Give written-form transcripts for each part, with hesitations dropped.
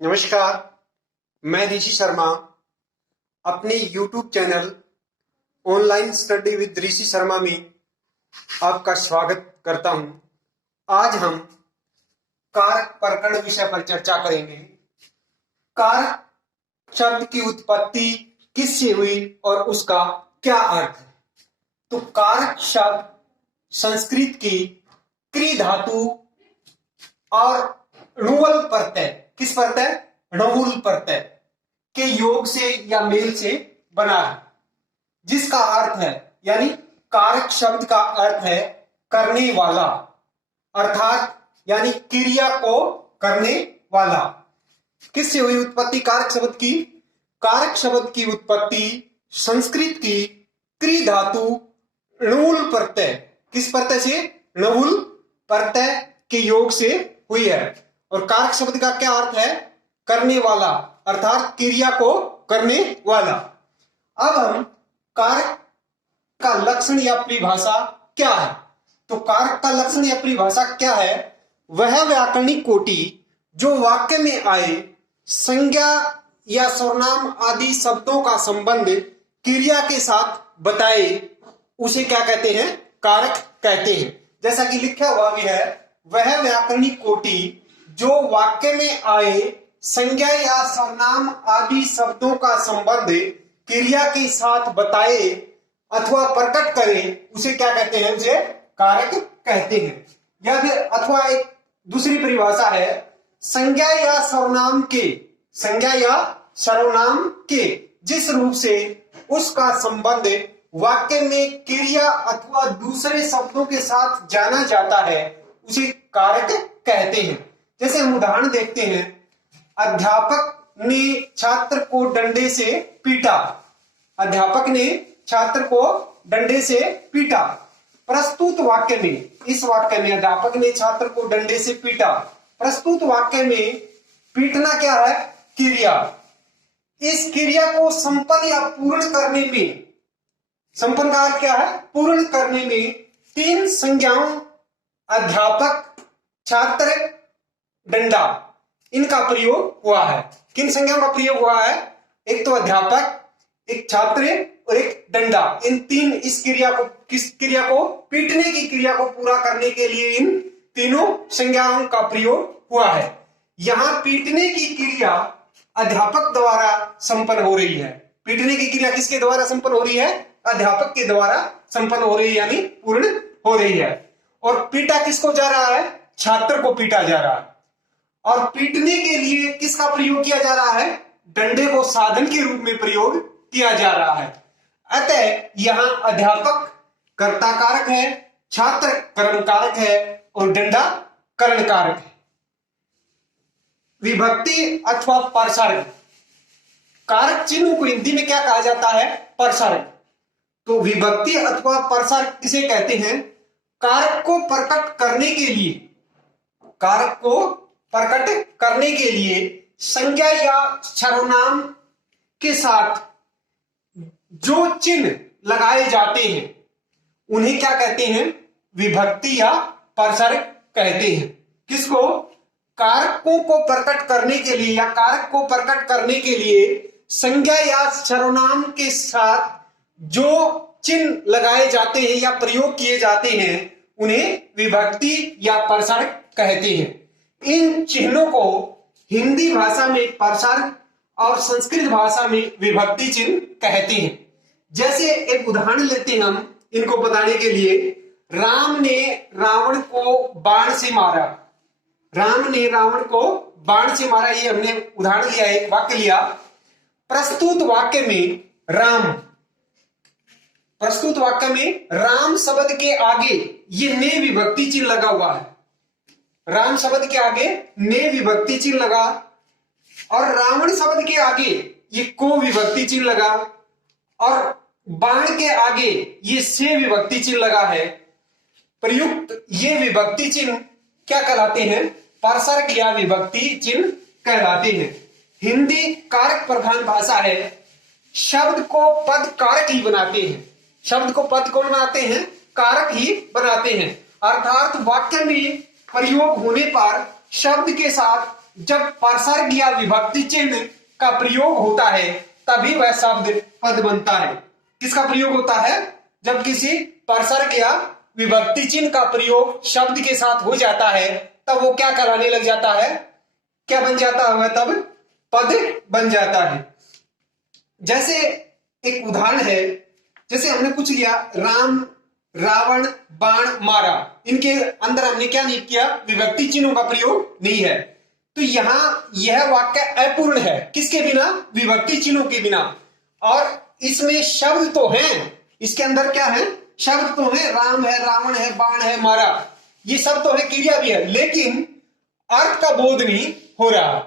नमस्कार। मैं ऋषि शर्मा अपने YouTube channel online study with Rishi Sharma में आपका स्वागत करता हूं। आज हम कारक प्रकरण विषय पर चर्चा करेंगे। कारक शब्द की उत्पत्ति किससे हुई और उसका क्या अर्थ है। तो कारक शब्द संस्कृत की क्री धातु और णुवल प्रत्यय, किस प्रत्यय, णुवल प्रत्यय के योग से या मेल से बना है, जिसका अर्थ है, यानी कारक शब्द का अर्थ है करने वाला, अर्थात यानी क्रिया को करने वाला। किससे हुई उत्पत्ति कारक शब्द की? कारक शब्द की उत्पत्ति संस्कृत की क्री धातु णुवल प्रत्यय, किस प्रत्यय से? णुवल प्रत्यय के योग से हुई है। और कारक शब्द का क्या अर्थ है? करने वाला, अर्थात क्रिया को करने वाला। अब हम कारक का लक्षण या परिभाषा क्या है? तो कारक का लक्षण या परिभाषा क्या है? वह व्याकरणिक कोटि जो वाक्य में आए संज्ञा या सर्वनाम आदि शब्दों का संबंध क्रिया के साथ बताए, उसे क्या कहते हैं? कारक कहते हैं। जैसा कि लिखा हुआ भी है, वह व्याकरणिक कोटि जो वाक्य में आए संज्ञा या सर्वनाम आदि शब्दों का संबंध क्रिया के साथ बताए अथवा प्रकट करे, उसे क्या कहते हैं? उसे कारक कहते हैं। या फिर अथवा एक दूसरी परिभाषा है, संज्ञा या सर्वनाम के, संज्ञा या सर्वनाम के जिस रूप से उसका संबंध वाक्य में क्रिया अथवा दूसरे शब्दों के साथ जाना जाता है, उसे कारक कहते हैं। जैसे हम उदाहरण देखते हैं, अध्यापक ने छात्र को डंडे से पीटा। अध्यापक ने छात्र को डंडे से पीटा। प्रस्तुत वाक्य में, इस वाक्य में अध्यापक ने छात्र को डंडे से पीटा। प्रस्तुत वाक्य में पीटना क्या है? क्रिया। इस क्रिया को संपन्न या पूर्ण करने में, संपन्न का अर्थ क्या है? पूर्ण करने में तीन संज्ञाओं अध्यापक, छात्र, डंडा, इनका प्रयोग हुआ है। किन संज्ञाओं का प्रयोग हुआ है? एक तो अध्यापक, एक छात्र और एक डंडा। इन तीन इस क्रिया को, किस क्रिया को? पीटने की क्रिया को पूरा करने के लिए इन तीनों संज्ञाओं का प्रयोग हुआ है। यहां पीटने की क्रिया अध्यापक द्वारा संपन्न हो रही है। पीटने की क्रिया किसके द्वारा संपन्न हो रही है? अध्यापक के द्वारा संपन्न हो रही है, यानी पूर्ण हो रही है। और पीटा किसको जा रहा है? छात्र को पीटा जा रहा है। और पीटने के लिए किसका प्रयोग किया जा रहा है? डंडे को साधन के रूप में प्रयोग किया जा रहा है। अतः यहां अध्यापक कर्ता कारक है, छात्र कर्म कारक है और डंडा करण कारक है। विभक्ति अथवा परसर्ग, कारक चिन्ह को हिंदी में क्या कहा जाता है? परसर्ग। तो विभक्ति अथवा परसर्ग किसे कहते हैं? कारक को प्रकट करने के लिए, कारक को प्रकट करने के लिए संज्ञा या सर्वनाम के साथ जो चिन्ह लगाए जाते हैं, उन्हें क्या कहते हैं? विभक्ति या परसर्ग कहते हैं। किसको? कारकों को प्रकट करने के लिए या कारक को प्रकट करने के लिए संज्ञा या सर्वनाम के साथ जो चिन्ह लगाए जाते हैं या प्रयोग किए जाते हैं, उन्हें विभक्ति या परसर्ग कहते हैं। इन चिन्हों को हिंदी भाषा में परसर्ग और संस्कृत भाषा में विभक्ति चिन्ह कहते हैं। जैसे एक उदाहरण लेते हैं हम इनको बताने के लिए, राम ने रावण को बाण से मारा। राम ने रावण को बाण से मारा, ये हमने उदाहरण लिया, एक वाक्य लिया। प्रस्तुत वाक्य में राम, प्रस्तुत वाक्य में राम शब्द के आगे ये ने विभक्ति चिन्ह लगा हुआ है। राम शब्द के आगे ने विभक्ति चिन्ह लगा और रावण शब्द के आगे ये को विभक्ति चिन्ह लगा और बाण के आगे ये से विभक्ति चिन्ह लगा है। प्रयुक्त ये विभक्ति चिन्ह क्या कहलाते हैं? परसर्ग या विभक्ति चिन्ह कहलाते हैं। हिंदी कारक प्रधान भाषा है। शब्द को पद कारक ही बनाते हैं। शब्द को पद कौन बनाते हैं? कारक ही बनाते हैं। अर्थात वाक्य में प्रयोग होने पर शब्द के साथ जब परसर्ग या विभक्ति चिन्ह का प्रयोग होता है तभी वह शब्द पद बनता है। किसका प्रयोग होता है? जब किसी परसर्ग या विभक्ति चिन्ह का प्रयोग शब्द के साथ हो जाता है तब वो क्या कहलाने लग जाता है? क्या बन जाता है? तब पद बन जाता है। जैसे एक उदाहरण है, जैसे हमने पूछ लिया राम रावण बाण मारा, इनके अंदर हमने क्या नहीं किया? विभक्ति चिन्हों का प्रयोग नहीं है। तो यहां यह वाक्य अपूर्ण है। किसके बिना? विभक्ति चिन्हों के बिना। और इसमें शब्द तो हैं, इसके अंदर क्या है? शब्द तो है, राम है, रावण है, बाण है, मारा, ये सब तो है, क्रिया भी है, लेकिन अर्थ का बोध नहीं हो रहा।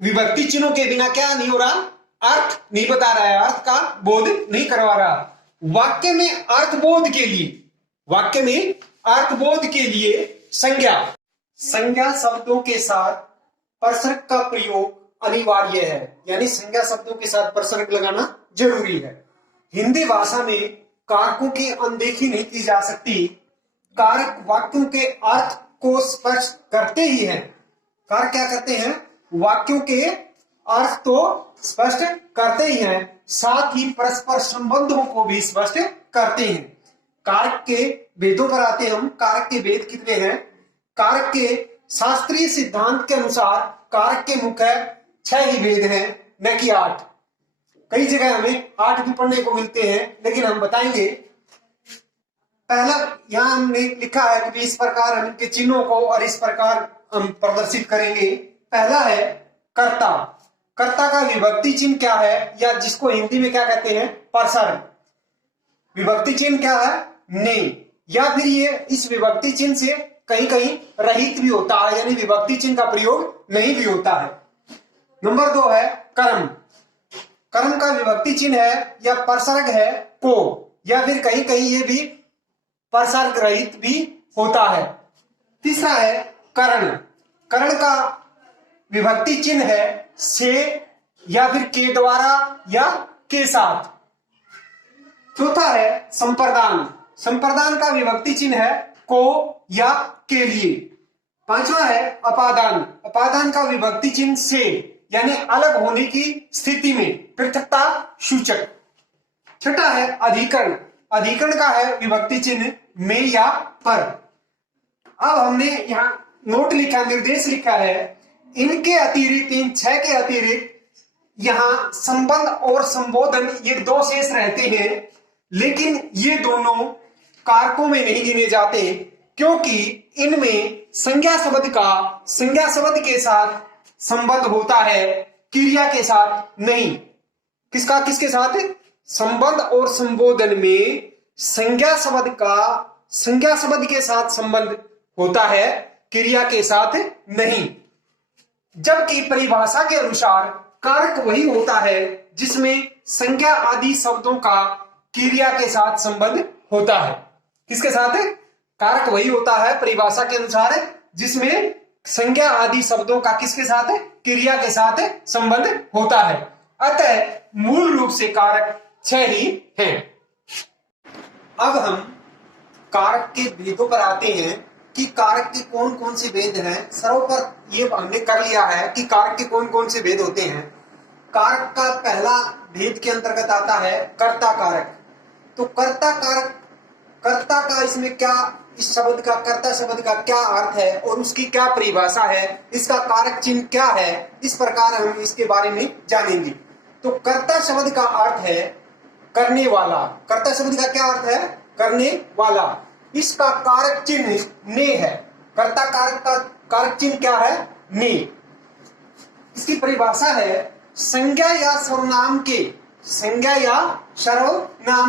विभक्ति चिन्हों के बिना क्या नहीं हो रहा? अर्थ नहीं बता रहा है, अर्थ का बोध नहीं करवा रहा। वाक्य में अर्थबोध के लिए, वाक्य में अर्थबोध के लिए संज्ञा शब्दों के साथ परसर्ग का प्रयोग अनिवार्य है। यानी संज्ञा शब्दों के साथ परसर्ग लगाना जरूरी है। हिंदी भाषा में कारकों की अनदेखी नहीं की जा सकती। कारक वाक्यों के अर्थ को स्पष्ट करते ही हैं। कारक क्या करते हैं? वाक्यों के अर्थ तो स्पष्ट करते ही हैं, साथ ही परस्पर संबंधों को भी स्पष्ट करते हैं। कारक के भेदों पर आते हैं हम। कारक के भेद कितने हैं? कारक के शास्त्रीय सिद्धांत के अनुसार कारक के मुख्य 6 ही भेद हैं, न कि 8। कई जगह हमें 8 भी पढ़ने को मिलते हैं, लेकिन हम बताएंगे। पहला यहां हमने लिखा है कि इस प्रकार हम इनके चिन्हों को और इस प्रकार हम प्रदर्शित करेंगे। पहला है कर्ता। कर्ता का विभक्ति चिन्ह क्या है, या जिसको हिंदी में क्या कहते हैं? परसर्ग। विभक्ति चिन्ह क्या है? ने। या फिर ये इस विभक्ति चिन्ह से कहीं कहीं रहित भी होता है, यानी विभक्ति चिन्ह का प्रयोग नहीं भी होता है। नंबर 2 है कर्म। कर्म का विभक्ति चिन्ह है या परसर्ग है को, या फिर कहीं कहीं ये भी परसर्ग रहित भी होता है। तीसरा है कर्ण। कर्ण का विभक्ति चिन्ह है से या फिर के द्वारा या के साथ। चौथा है संप्रदान। संप्रदान का विभक्ति चिन्ह है को या के लिए। पांचवा है अपादान। अपादान का विभक्ति चिन्ह से, यानी अलग होने की स्थिति में, पृथकता सूचक। छठा है अधिकरण। अधिकरण का है विभक्ति चिन्ह में या पर। अब हमने यहां नोट लिखा, निर्देश लिखा है, इनके अतिरिक्त, इन 6 के अतिरिक्त यहां संबंध और संबोधन ये 2 शेष रहते हैं, लेकिन ये दोनों कारकों में नहीं गिने जाते, क्योंकि इनमें संज्ञा शब्द के साथ संबंध होता है, क्रिया के साथ नहीं। किसके साथ? संबंध और संबोधन में संज्ञा शब्द के साथ संबंध होता है, क्रिया के साथ नहीं। जबकि परिभाषा के अनुसार कारक वही होता है जिसमें संज्ञा आदि शब्दों का क्रिया के साथ संबंध होता है। किसके साथ? कारक वही होता है परिभाषा के अनुसार जिसमें संज्ञा आदि शब्दों का किसके साथ? क्रिया के साथ संबंध होता है। अतः मूल रूप से कारक 6 ही हैं। अब हम कारक के भेदों पर आते हैं कि कारक के कौन कौन से भेद हैं। सर्वप्रथम ये हमने कर लिया है कि कारक के कौन कौन से भेद होते हैं। कारक का पहला भेद के अंतर्गत आता है कर्ता कारक। तो कर्ता का इसमें क्या, इस शब्द का, कर्ता शब्द का क्या अर्थ है और उसकी क्या परिभाषा है, इसका कारक चिन्ह क्या है, इस प्रकार हम इसके बारे में जानेंगे। तो कर्ता शब्द का अर्थ है करने वाला। कर्ता शब्द का क्या अर्थ है? करने वाला। इसका कारक चिन्ह ने है। कर्ता कारक का कारक चिन्ह क्या है? ने। इसकी परिभाषा है संज्ञा या सर्वनाम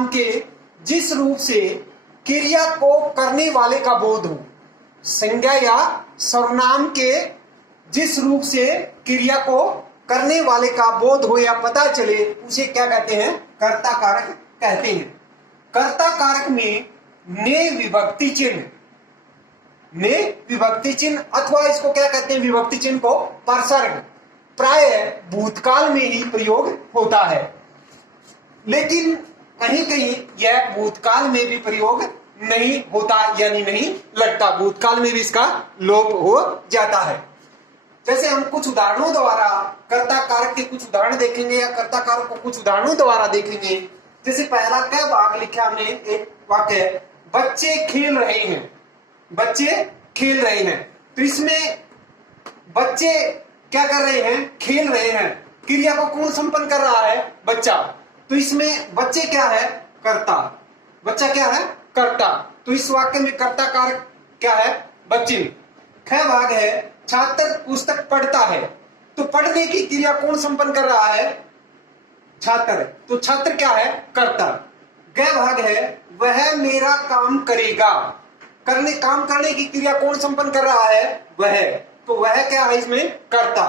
के जिस रूप से क्रिया को करने वाले का बोध हो। संज्ञा या सर्वनाम के जिस रूप से क्रिया को करने वाले का बोध हो या पता चले, उसे क्या कहते हैं? कर्ता कारक कहते हैं। कर्ता कारक में ने विभक्ति चिन्ह अथवा इसको क्या कहते हैं? विभक्ति चिन्ह को परसर्ग प्राय भूतकाल में ही प्रयोग होता है, लेकिन कहीं कहीं यह भूतकाल में भी प्रयोग नहीं होता, यानी नहीं लगता, भूतकाल में भी इसका लोप हो जाता है। जैसे हम कुछ उदाहरणों द्वारा कर्ता कारक के कुछ उदाहरण देखेंगे या कर्ता कारक को कुछ उदाहरणों द्वारा देखेंगे। जैसे पहला क भाग लिखा हमने, एक वाक्य है, बच्चे खेल रहे हैं। बच्चे खेल रहे हैं, तो इसमें बच्चे क्या कर रहे हैं? खेल रहे हैं। क्रिया को कौन संपन्न कर रहा है? बच्चा। तो इसमें बच्चे क्या है? कर्ता। बच्चा क्या है? कर्ता। तो इस वाक्य में कर्ता कारक क्या है? बच्चे। ख भाग है, छात्र पुस्तक पढ़ता है। तो पढ़ने की क्रिया कौन संपन्न कर रहा है? छात्र। तो छात्र क्या है? कर्ता। ग भाग है, वह मेरा काम करेगा। काम करने की क्रिया कौन संपन्न कर रहा है? वह। तो वह क्या है इसमें? कर्ता।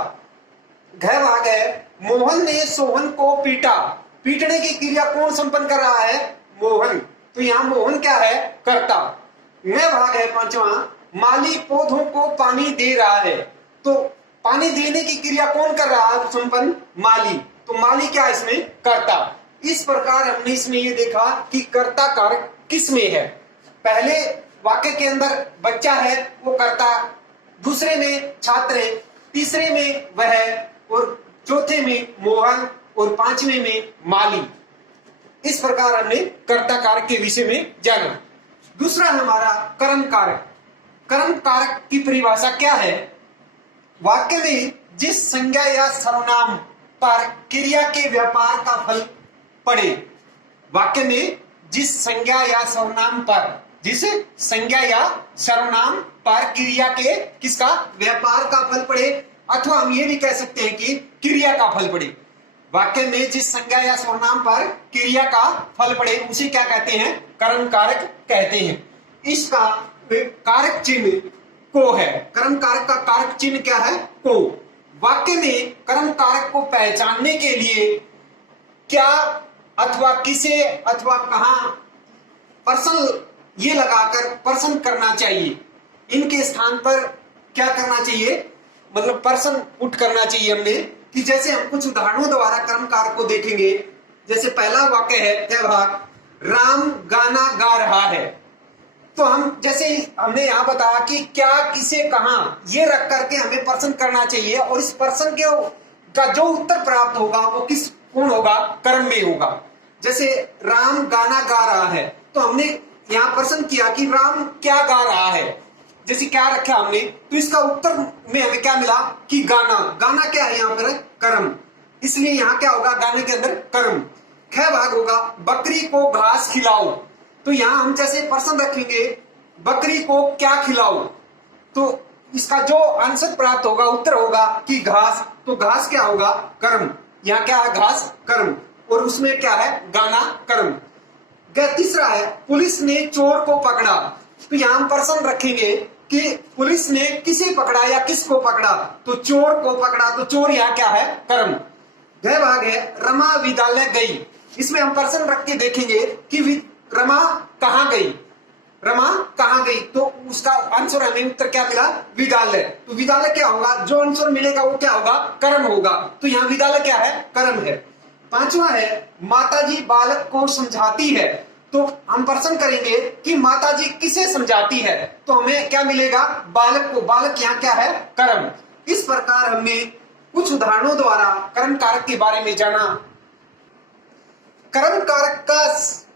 घ भाग है, मोहन ने सोहन को पीटा। पीटने की क्रिया कौन संपन्न कर रहा है? मोहन। तो यहां मोहन क्या है? कर्ता। न भाग है पांचवा, माली पौधों को पानी दे रहा है। तो पानी देने की क्रिया कौन कर रहा है? संपन्न माली। तो माली क्या है इसमें? कर्ता। इस प्रकार हमने इसमें ये देखा कि कर्ता कारक किस में है। पहले वाक्य के अंदर बच्चा है, वो कर्ता, दूसरे में छात्र है, तीसरे में वह, और चौथे में मोहन, और पांचवें में माली। इस प्रकार हमने कर्ता कारक के विषय में जाना। दूसरा हमारा कर्म कारक। कर्म कारक की परिभाषा क्या है? वाक्य में जिस संज्ञा या सर्वनाम पर क्रिया के व्यापार का फल पड़े। वाक्य में जिस संज्ञा या सर्वनाम पर, जिस संज्ञा या सर्वनाम पर क्रिया के किसका? व्यापार का फल पड़े, अथवा हम ये भी कह सकते हैं कि क्रिया का फल पड़े। वाक्य में जिस संज्ञा या सर्वनाम पर क्रिया का फल पड़े उसे क्या कहते हैं? कर्म कारक कहते हैं। इसका कारक चिन्ह को है। कर्म कारक का कारक चिन्ह क्या है? को। वाक्य में कर्म कारक को पहचानने के लिए क्या अथवा किसे अथवा कहां पर्सन ये लगाकर पर्सन करना चाहिए। इनके स्थान पर क्या करना चाहिए? मतलब पर्सन पुट करना चाहिए हमने। कि जैसे हम कुछ उदाहरणों द्वारा कर्म कारक को देखेंगे। जैसे पहला वाक्य है क भाग, राम गाना गा रहा है। तो हम जैसे हमने यहां बताया कि क्या किसे कहां ये रख करके हमें पर्सन करना चाहिए, और इस पर्सन के का जो उत्तर प्राप्त होगा वो किस कौन होगा? कर्म में होगा। जैसे राम गाना गा रहा है, तो हमने यहां पर्सन किया कि राम क्या गा रहा है। जैसे क्या रखा हमने, तो इसका उत्तर में हमें क्या मिला? कि गाना। गाना क्या है यहाँ पर? कर्म। इसलिए यहाँ क्या होगा? गाने के अंदर कर्म। ख भाग होगा, बकरी को घास खिलाओ। तो यहाँ हम जैसे पर्सन रखेंगे, बकरी को क्या खिलाओ, तो इसका जो आंसर प्राप्त होगा, उत्तर होगा कि घास। तो घास क्या होगा? कर्म। यहाँ क्या है? घास कर्म, और उसमें क्या है? गाना कर्म। तीसरा है, पुलिस ने चोर को पकड़ा। तो यहाँ हम पर्सन रखेंगे कि पुलिस ने किसे पकड़ा या किसको पकड़ा, तो चोर को पकड़ा। तो चोर यहाँ क्या है? कर्म। घ भाग है, रमा विद्यालय गई। इसमें हम पर्सन रख के देखेंगे कि रमा कहाँ गई। रमा कहाँ गई, तो उसका आंसर हमें उत्तर क्या मिला? विद्यालय। तो विद्यालय क्या होगा? जो आंसर मिलेगा वो क्या होगा? कर्म होगा। तो यहाँ विद्यालय क्या है? कर्म है। पांचवा है, माताजी बालक को समझाती है। तो हम प्रश्न करेंगे कि माताजी किसे समझाती है, तो हमें क्या मिलेगा? बालक को। बालक यहाँ क्या है? कर्म। इस प्रकार हमने कुछ उदाहरणों द्वारा कर्म कारक के बारे में जाना। कर्म कारक का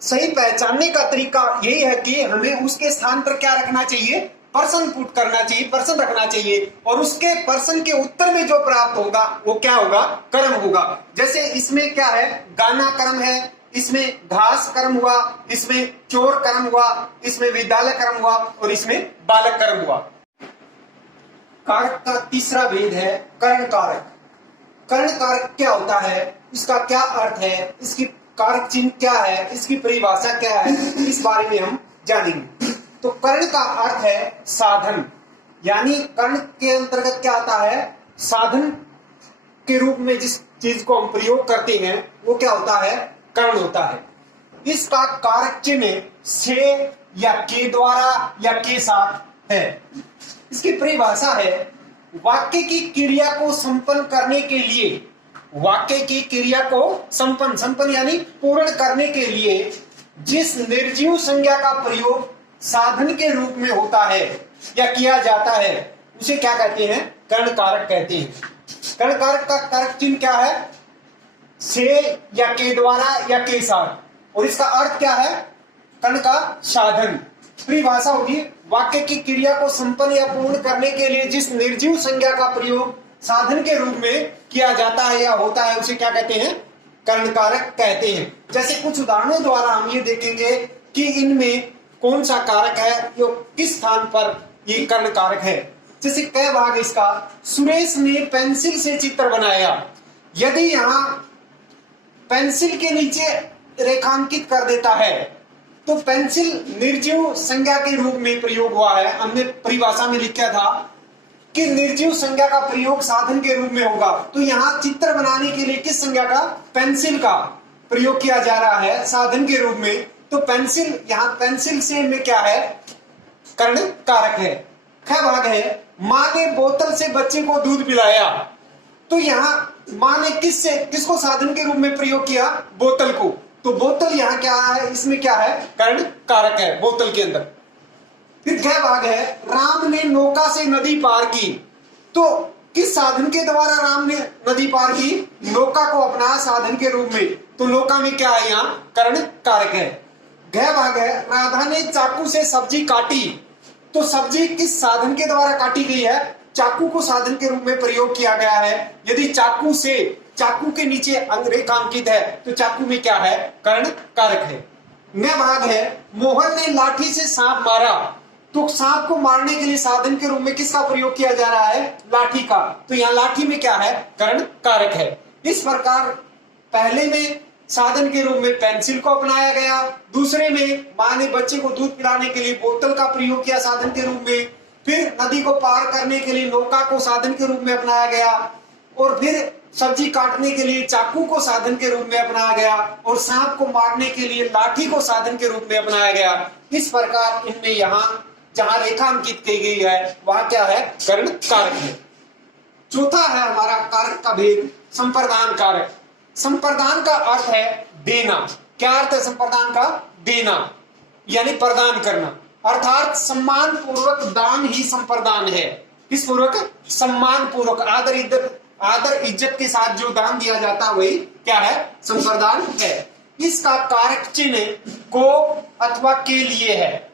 सही पहचानने का तरीका यही है कि हमें उसके स्थान पर क्या रखना चाहिए? पर्सन पुट करना चाहिए, पर्सन रखना चाहिए, और उसके पर्सन के उत्तर में जो प्राप्त होगा वो क्या होगा? कर्म होगा। जैसे इसमें क्या है? गाना कर्म है, इसमें घास कर्म हुआ, इसमें चोर कर्म हुआ, इसमें विद्यालय कर्म हुआ, और इसमें बालक कर्म हुआ। कारक का तीसरा भेद है कर्ण कारक। कर्ण कारक क्या होता है, इसका क्या अर्थ है, इसकी कारक चिन्ह क्या है, इसकी परिभाषा क्या है, इस बारे में हम जानेंगे। तो कर्ण का अर्थ है साधन, यानी कर्ण के अंतर्गत क्या आता है? साधन के रूप में जिस चीज को हम प्रयोग करते हैं वो क्या होता है? कर्ण होता है। इसका कारक चिन्ह से या के द्वारा या के साथ है। इसकी परिभाषा है, वाक्य की क्रिया को संपन्न करने के लिए, वाक्य की क्रिया को संपन्न यानी पूर्ण करने के लिए जिस निर्जीव संज्ञा का प्रयोग साधन के रूप में होता है या किया जाता है उसे क्या कहते हैं? कर्ण कारक कहते हैं। कर्ण कारक का कारक चिन्ह क्या है? से या के द्वारा या के साथ, और इसका अर्थ क्या है? कर्ण का साधन। परिभाषा होगी, वाक्य की क्रिया को संपन्न या पूर्ण करने के लिए जिस निर्जीव संज्ञा का प्रयोग साधन के रूप में किया जाता है या होता है उसे क्या कहते हैं? कर्ण कारक कहते हैं। जैसे कुछ उदाहरणों द्वारा हम ये देखेंगे कि इनमें कौन सा कारक है, जो किस स्थान पर ये कर्ण कारक है। जैसे क भाग इसका, सुरेश ने पेंसिल से चित्र बनाया। यदि यहां पेंसिल के नीचे रेखांकित कर देता है तो पेंसिल निर्जीव संज्ञा के रूप में प्रयोग हुआ है। हमने परिभाषा में लिखा था कि निर्जीव संज्ञा का प्रयोग साधन के रूप में होगा, तो यहाँ चित्र बनाने के लिए किस संज्ञा का? पेंसिल का प्रयोग किया जा रहा है साधन के रूप में। तो पेंसिल, यहाँ पेंसिल से में क्या है? कर्ण कारक है। ख भाग है, माँ ने बोतल से बच्चे को दूध पिलाया। तो यहाँ माँ ने किसको साधन के रूप में प्रयोग किया? बोतल को। तो बोतल यहाँ क्या है? इसमें क्या है? कर्ण कारक है बोतल के अंदर। फिर ख भाग है, राम ने नौका से नदी पार की। तो किस साधन के द्वारा राम ने नदी पार की? नौका को अपनाया साधन के रूप में। तो नौका में क्या है? यहाँ कर्ण कारक है। घ भाग है, राधा ने चाकू से सब्जी काटी। तो सब्जी किस साधन के द्वारा काटी गई है? चाकू को साधन के रूप में प्रयोग किया गया है। यदि चाकू के नीचे अंग रेखांकित है तो चाकू में क्या है? कर्ण कारक है। न भाग है, मोहन ने लाठी से सांप मारा। तो सांप को मारने के लिए साधन के रूप में किसका प्रयोग किया जा रहा है? लाठी का। तो यहाँ लाठी में क्या है? कर्ण कारक है। इस प्रकार पहले में साधन के रूप में पेंसिल को अपनाया गया, दूसरे में माँ ने बच्चे को दूध पिलाने के लिए बोतल का प्रयोग किया साधन के रूप में, फिर नदी को पार करने के लिए नौका को साधन के रूप में अपनाया गया, और फिर सब्जी काटने के लिए चाकू को साधन के रूप में अपनाया गया, और सांप को मारने के लिए लाठी को साधन के रूप में अपनाया गया। इस प्रकार इनमें यहाँ जहां रेखांकित की गई है वह क्या है? कर्ण कारक है। चौथा है हमारा कारक का भेद, संप्रदान कारक। संप्रदान का अर्थ है देना। क्या अर्थ है संप्रदान का? देना, यानी प्रदान करना, अर्थात सम्मान पूर्वक दान ही संप्रदान है। किस पूर्वक? सम्मान पूर्वक, आदर इज्जत के साथ जो दान दिया जाता है वही क्या है? संप्रदान है। इसका कारक चिन्ह को अथवा के लिए है।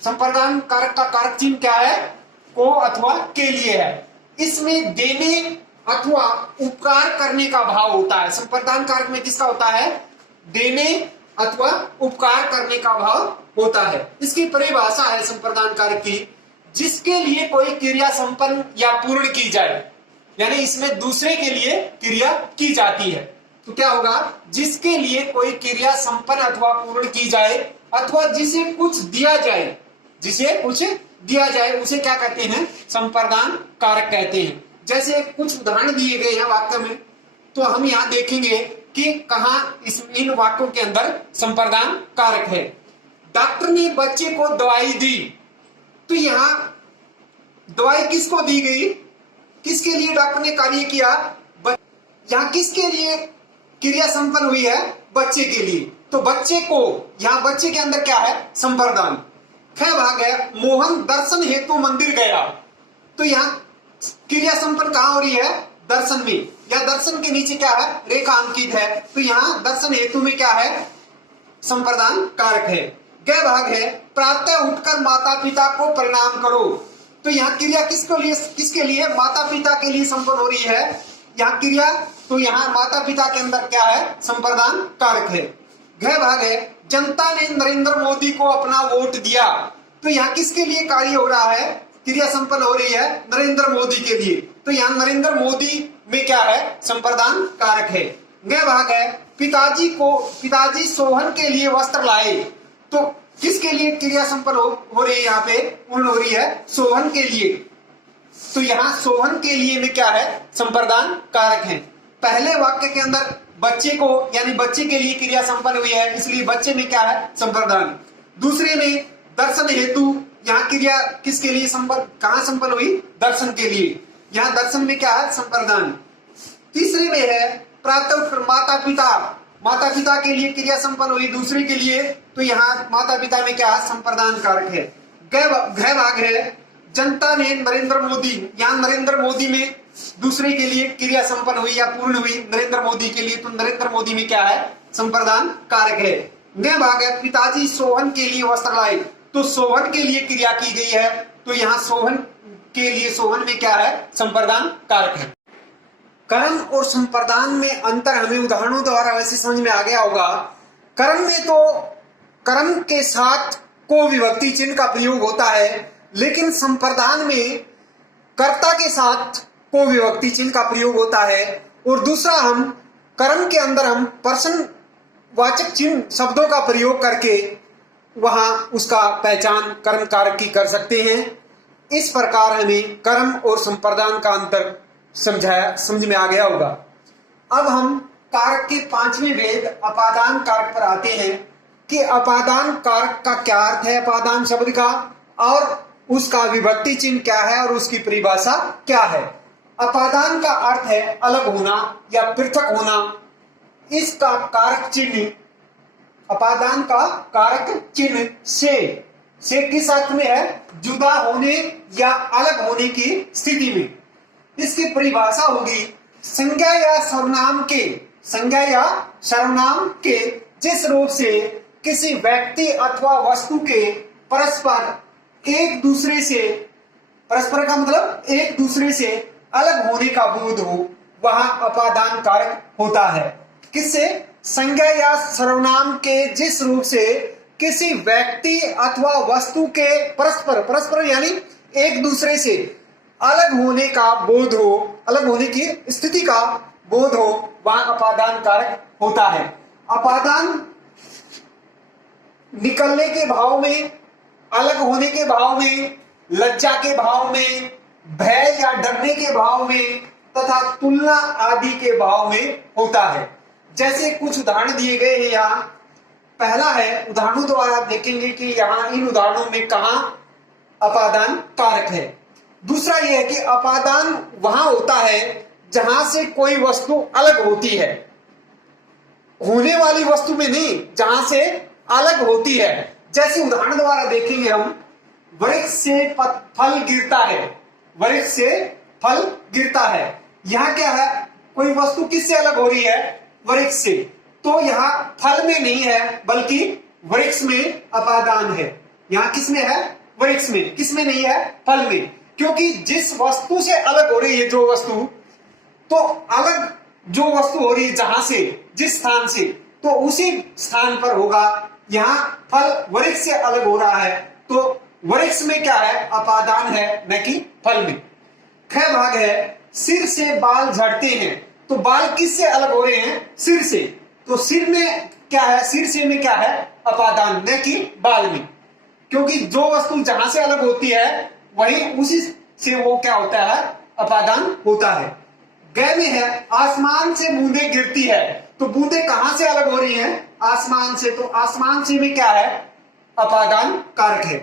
संप्रदान कारक का कारक चिन्ह क्या है? को अथवा के लिए है। इसमें देने अथवा उपकार करने का भाव होता है। संप्रदान कारक में किसका होता है? देने अथवा उपकार करने का भाव होता है। इसकी परिभाषा है संप्रदान कारक की, जिसके लिए कोई क्रिया संपन्न या पूर्ण की जाए, यानी इसमें दूसरे के लिए क्रिया की जाती है। तो क्या होगा? जिसके लिए कोई क्रिया संपन्न अथवा पूर्ण की जाए, अथवा जिसे कुछ दिया जाए, उसे क्या कहते हैं? संप्रदान कारक कहते हैं। जैसे कुछ उदाहरण दिए गए हैं वाक्य में, तो हम यहाँ देखेंगे कि कहां इन वाक्यों के अंदर संप्रदान कारक है। डॉक्टर ने बच्चे को दवाई दी। तो यहाँ दवाई किसको दी गई? किसके लिए डॉक्टर ने कार्य किया? यहाँ किसके लिए क्रिया संपन्न हुई है? बच्चे के लिए। तो बच्चे को, यहाँ बच्चे के अंदर क्या है? संप्रदान। ख भाग है, मोहन दर्शन हेतु मंदिर गया। तो यहाँ क्रिया संपन्न कहां हो रही है? दर्शन में, या दर्शन के नीचे क्या है? रेखा अंकित है। तो यहाँ दर्शन हेतु में क्या है? संप्रदान कारक है। ग भाग है, प्रातः उठकर माता पिता को प्रणाम करो। तो यहाँ क्रिया किसके लिए? माता पिता के लिए संपन्न हो रही है यहाँ क्रिया। तो यहाँ माता पिता के अंदर क्या है? संप्रदान कारक है। घ भाग है, जनता ने नरेंद्र मोदी को अपना वोट दिया। तो यहाँ किसके लिए कार्य हो रहा है? क्रिया संपन्न हो रही है नरेंद्र मोदी के लिए। तो यहाँ नरेंद्र मोदी में क्या है? संप्रदान कारक है। ग भाग है, पिताजी सोहन के लिए वस्त्र लाए। तो किसके लिए क्रिया संपन्न हो रही है? यहाँ पे पूर्ण हो रही है सोहन के लिए। तो यहाँ सोहन के लिए में क्या है? संप्रदान कारक है। पहले वाक्य के अंदर बच्चे को, यानी बच्चे के लिए क्रिया संपन्न हुई है, इसलिए बच्चे में क्या है? संप्रदान। दूसरे में दर्शन हेतु, यहाँ क्रिया किसके लिए कहाँ संपन्न हुई? दर्शन के लिए। यहाँ दर्शन में क्या है? संप्रदान। तीसरे में है प्रातः माता पिता के लिए क्रिया संपन्न हुई दूसरे के लिए। तो यहाँ माता पिता में क्या है? संप्रदान कारक है। घ भाग है, जनता ने नरेंद्र मोदी, यहाँ नरेंद्र मोदी में दूसरे के लिए क्रिया संपन्न हुई या पूर्ण हुई नरेंद्र मोदी के लिए, तो नरेंद्र मोदी में क्या है, संप्रदान कारक है। न भाग है पिताजी सोहन के लिए वस्त्र लाए, तो सोहन के लिए क्रिया की गई है, तो यहाँ सोहन के लिए सोहन में क्या है, संप्रदान कारक है। कर्म और संप्रदान में अंतर हमें उदाहरणों द्वारा वैसे समझ में आ गया होगा। कर्म में तो कर्म के साथ को विभक्ति चिन्ह का प्रयोग होता है, लेकिन संप्रदान में कर्ता के साथ को विभक्ति चिन्ह का प्रयोग होता है। और दूसरा, हम कर्म के अंदर हम पर्सन वाचक चिन्ह शब्दों का प्रयोग करके वहां उसका पहचान कर्म कारक की कर सकते हैं। इस प्रकार हमें कर्म और संप्रदान का अंतर समझ में आ गया होगा। अब हम कारक के पांचवें भेद अपादान कारक पर आते हैं कि अपादान कारक का क्या अर्थ है, अपादान शब्द का, और उसका विभक्ति चिन्ह क्या है और उसकी परिभाषा क्या है। अपादान का अर्थ है अलग होना या पृथक होना। इसका कारक चिन्ह, अपादान का कारक चिन्ह से किस अर्थ में है, जुदा होने या अलग होने की स्थिति में। इसकी परिभाषा होगी संज्ञा या सर्वनाम के जिस रूप से किसी व्यक्ति अथवा वस्तु के परस्पर एक दूसरे से, परस्पर का मतलब एक दूसरे से अलग होने का बोध हो, वहां अपादान कारक होता है। किससे, संज्ञा या सर्वनाम के जिस रूप से किसी व्यक्ति अथवा वस्तु के परस्पर यानी एक दूसरे से अलग होने का बोध हो, अलग होने की स्थिति का बोध हो, वहां अपादान कारक होता है। अपादान निकलने के भाव में, अलग होने के भाव में, लज्जा के भाव में, भय या डरने के भाव में तथा तुलना आदि के भाव में होता है। जैसे कुछ उदाहरण दिए गए हैं यहाँ। पहला है, उदाहरणों द्वारा आप देखेंगे कि यहाँ इन उदाहरणों में कहां अपादान कारक है। दूसरा यह है कि अपादान वहां होता है जहां से कोई वस्तु अलग होती है, होने वाली वस्तु में नहीं, जहां से अलग होती है। जैसे उदाहरण द्वारा देखेंगे हम, वृक्ष से फल गिरता है, वृक्ष से फल गिरता है। यहां क्या है, कोई वस्तु किससे अलग हो रही है, वृक्ष से। तो यहां फल में नहीं है बल्कि वृक्ष में अपादान है। यहां किसमें है, वृक्ष में, किसमें नहीं है, फल में। क्योंकि जिस वस्तु से अलग हो रही है जो वस्तु, तो अलग जो वस्तु हो रही है जहां से, जिस स्थान से, तो उसी स्थान पर होगा। यहां फल वृक्ष से अलग हो रहा है, तो वृक्ष में क्या है, अपादान है, न कि फल में। ख भाग है, सिर से बाल झड़ते हैं, तो बाल किससे अलग हो रहे हैं, सिर से। तो सिर में क्या है, सिर से में क्या है, अपादान, न कि बाल में। क्योंकि जो वस्तु जहां से अलग होती है वही उसी से वो क्या होता है, अपादान होता है। ग में है, आसमान से बूंदे गिरती है, तो बूंदे कहां से अलग हो रही हैं, आसमान से। तो आसमान से में क्या है, अपादान कारक है।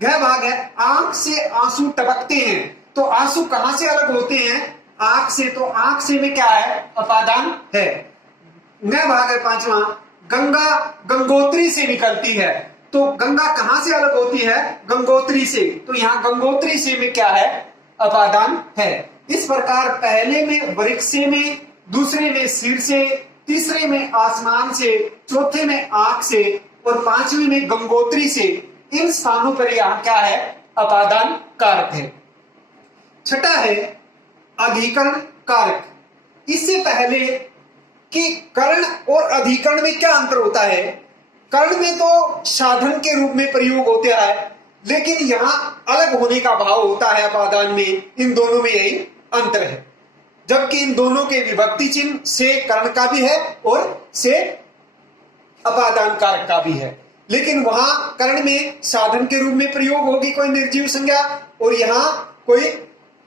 घ भाग है, आंख से आंसू टपकते हैं, तो आंसू कहां से अलग होते हैं, आंख से। तो आंख से में क्या है, अपादान है। न भाग है पांचवा, गंगा गंगोत्री से निकलती है, तो गंगा कहां से अलग होती है, गंगोत्री से। तो यहां गंगोत्री से में क्या है, अपादान है। इस प्रकार पहले में वृक्ष से में, दूसरे में सिर से, तीसरे में आसमान से, चौथे में आंख से और पांचवें में गंगोत्री से, इन स्थानों पर यहां क्या है, अपादान कारक है। छठा है अधिकरण कारक। इससे पहले कि कर्ण और अधिकरण में क्या अंतर होता है, कर्ण में तो साधन के रूप में प्रयोग होता है, लेकिन यहां अलग होने का भाव होता है अपादान में। इन दोनों में यही अंतर है, जबकि इन दोनों के विभक्ति चिन्ह से कर्ण का भी है और से अपादान कारक का भी है। लेकिन वहां कर्ण में साधन के रूप में प्रयोग होगी कोई निर्जीव संज्ञा, और यहां कोई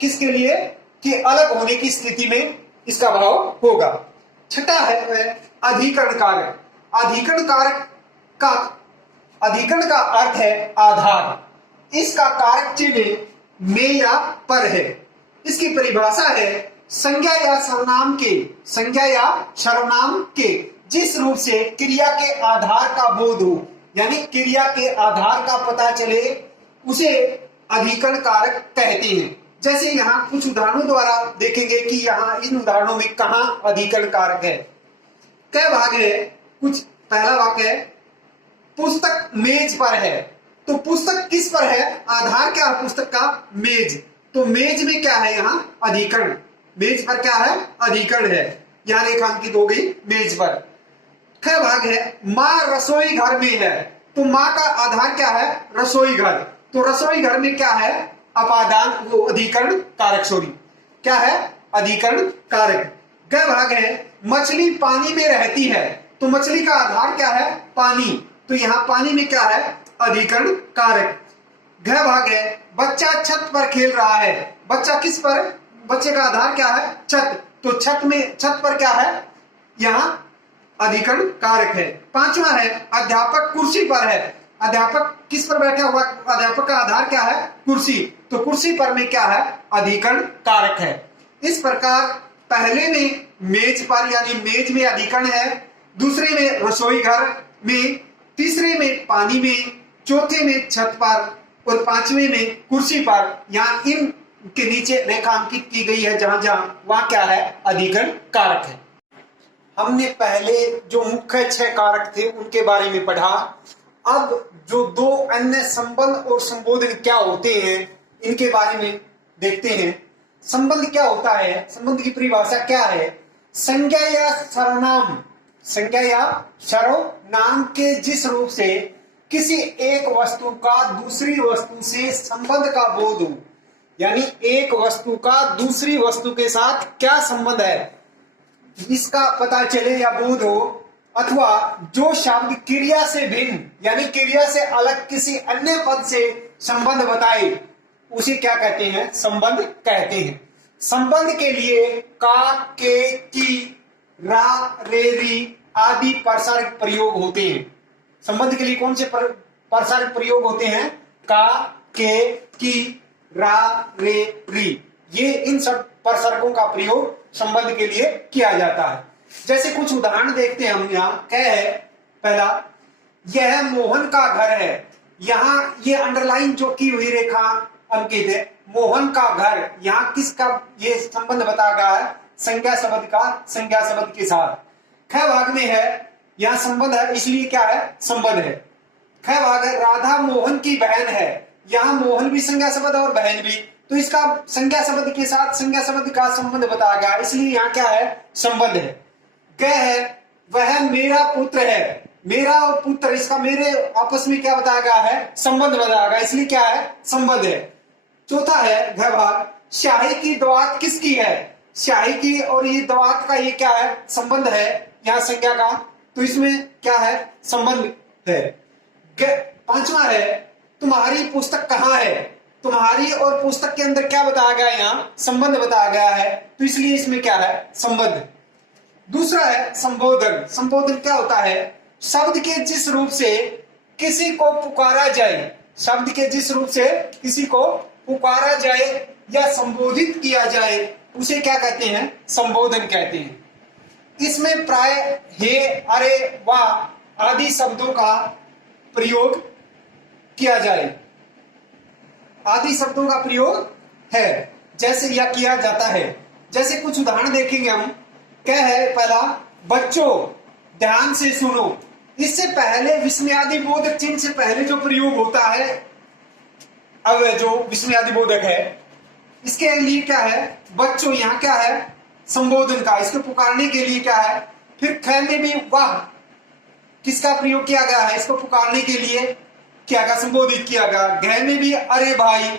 किसके लिए, कि अलग होने की स्थिति में इसका भाव होगा। छठा है अधिकरण कारक। अधिकरण का अर्थ है आधार। इसका कारक चिन्ह में या पर है। इसकी परिभाषा है संज्ञा या सर्वनाम के जिस रूप से क्रिया के आधार का बोध हो, यानी क्रिया के आधार का पता चले, उसे अधिकरण कारक कहते हैं। जैसे यहाँ कुछ उदाहरणों द्वारा देखेंगे कि यहाँ इन उदाहरणों में कहाँ अधिकरण कारक है। क्या भाग है? कुछ पहला वाक्य है, पुस्तक मेज पर है। तो पुस्तक किस पर है? आधार क्या है पुस्तक का? मेज। तो मेज में क्या है? यहाँ अधिकरण। मेज पर क्या है? अधिकरण है। यहाँ रेखांकित हो गई मेज पर। ख भाग है, माँ रसोई घर में है। तो माँ का आधार क्या है? रसोई घर। तो रसोई घर में क्या है? अपादान, वो अधिकरण कारक। सॉरी, क्या है? अधिकरण कारक। ग भाग है, मछली पानी में रहती है। तो मछली का आधार क्या है? पानी। तो यहाँ पानी में क्या है? अधिकरण कारक। घ भाग है, बच्चा छत पर खेल रहा है। बच्चा किस पर? बच्चे का आधार क्या है? छत। तो छत पर क्या है? यहाँ अधिकरण कारक है। पांचवा है, अध्यापक कुर्सी पर है। अध्यापक किस पर बैठा हुआ? अध्यापक का आधार क्या है? कुर्सी। तो कुर्सी पर में क्या है? अधिकरण कारक है। इस प्रकार पहले में मेज पर यानी मेज में अधिकरण है, दूसरे में रसोई घर में, तीसरे में पानी में, चौथे में छत पर और पांचवे में कुर्सी पर। यहाँ इन के नीचे रेखांकित की गई है जहां जहां, वहां क्या है? अधिकरण कारक है। हमने पहले जो मुख्य 6 कारक थे उनके बारे में पढ़ा। अब जो 2 अन्य संबंध और संबोधन क्या होते हैं इनके बारे में देखते हैं। संबंध क्या होता है? संबंध की परिभाषा क्या है? संज्ञा या सर्वनाम, संज्ञा या सर्वनाम के जिस रूप से किसी एक वस्तु का दूसरी वस्तु से संबंध का बोध हो, यानी एक वस्तु का दूसरी वस्तु के साथ क्या संबंध है इसका पता चले या बोध हो, अथवा जो शब्द क्रिया से भिन्न यानी क्रिया से अलग किसी अन्य पद से संबंध बताए उसे क्या कहते हैं? संबंध कहते हैं। संबंध के लिए का, के, की, रा, रे, री आदि प्रसारक प्रयोग होते हैं। संबंध के लिए कौन से प्रसारक प्रयोग होते हैं? का, के, की, रा, रे, री। ये इन सब प्रसारकों का प्रयोग संबंध के लिए किया जाता है। जैसे कुछ उदाहरण देखते हैं हम। यहाँ क्या है? पहला, यह मोहन का घर है। यहाँ ये अंडरलाइन जो की हुई रेखा अंकित है, मोहन का घर। यहाँ किसका ये संबंध बताया गया है? संज्ञा शब्द का संज्ञा शब्द के साथ। ख भाग में है, यहाँ संबंध है इसलिए क्या है? संबंध है। ख भाग है, राधा मोहन की बहन है। यहाँ मोहन भी संज्ञा शब्द और बहन भी, तो इसका संज्ञा शब्द के साथ संज्ञा शब्द का संबंध बताया गया, इसलिए यहाँ क्या है? संबंध है। ग है, वह मेरा पुत्र है। मेरा और पुत्र, इसका मेरे आपस में क्या बताया गया है? संबंध बताया गया, इसलिए क्या है? संबंध है। चौथा है घ भाग, शाही की दवात किसकी है? शाही की और ये दवात का ये क्या है? संबंध है यहाँ संज्ञा का, तो इसमें क्या है? संबंध है। पांचवा है, तुम्हारी पुस्तक कहाँ है? तुम्हारी और पुस्तक के अंदर क्या बताया गया? यहाँ संबंध बताया गया है, तो इसलिए इसमें क्या है? संबंध। दूसरा है संबोधन। संबोधन क्या होता है? शब्द के जिस रूप से किसी को पुकारा जाए, शब्द के जिस रूप से किसी को पुकारा जाए या संबोधित किया जाए उसे क्या कहते हैं? संबोधन कहते हैं। इसमें प्राय हे, अरे, वाह आदि शब्दों का प्रयोग किया जाए, आदि शब्दों का प्रयोग है जैसे या किया जाता है। जैसे कुछ उदाहरण देखेंगे हम। क्या है? पहला, बच्चों ध्यान से सुनो। इससे पहले विस्मयादि बोधक चिन्ह से पहले जो प्रयोग होता है, अब जो विस्मयादि बोधक है इसके लिए क्या है? बच्चों, यहाँ क्या है? संबोधन का, इसको पुकारने के लिए क्या है? फिर ख में भी वाह किसका प्रयोग किया गया है? इसको पुकारने के लिए क्या गया? संबोधित किया गया। घ में भी अरे भाई,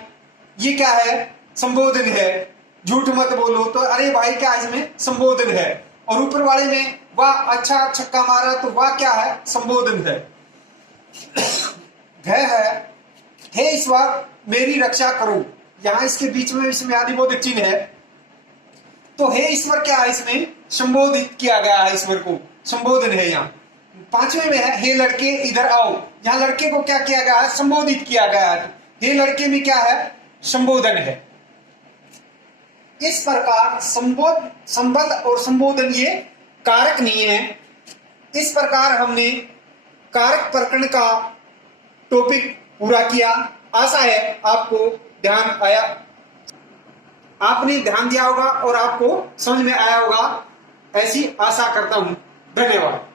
ये क्या है? संबोधन है। झूठ मत बोलो, तो अरे भाई क्या है? इसमें संबोधन है। और ऊपर वाले में वाह अच्छा छक्का मारा, तो वाह क्या है? संबोधन है। घ है, हे ईश्वर मेरी रक्षा करो। यहाँ इसके बीच में इसमें आदिबोधक चिन्ह है, तो हे ईश्वर क्या है? इसमें संबोधित किया गया है, ईश्वर को संबोधन है यहाँ। पांचवें में है, हे लड़के इधर आओ। यहाँ लड़के को क्या किया गया है? संबोधित किया गया है। हे लड़के में क्या है? संबोधन है। इस प्रकार संबंध और संबोधन ये कारक नहीं है। इस प्रकार हमने कारक प्रकरण का टॉपिक पूरा किया। आशा है आपको ध्यान आया, आपने ध्यान दिया होगा और आपको समझ में आया होगा, ऐसी आशा करता हूं। धन्यवाद।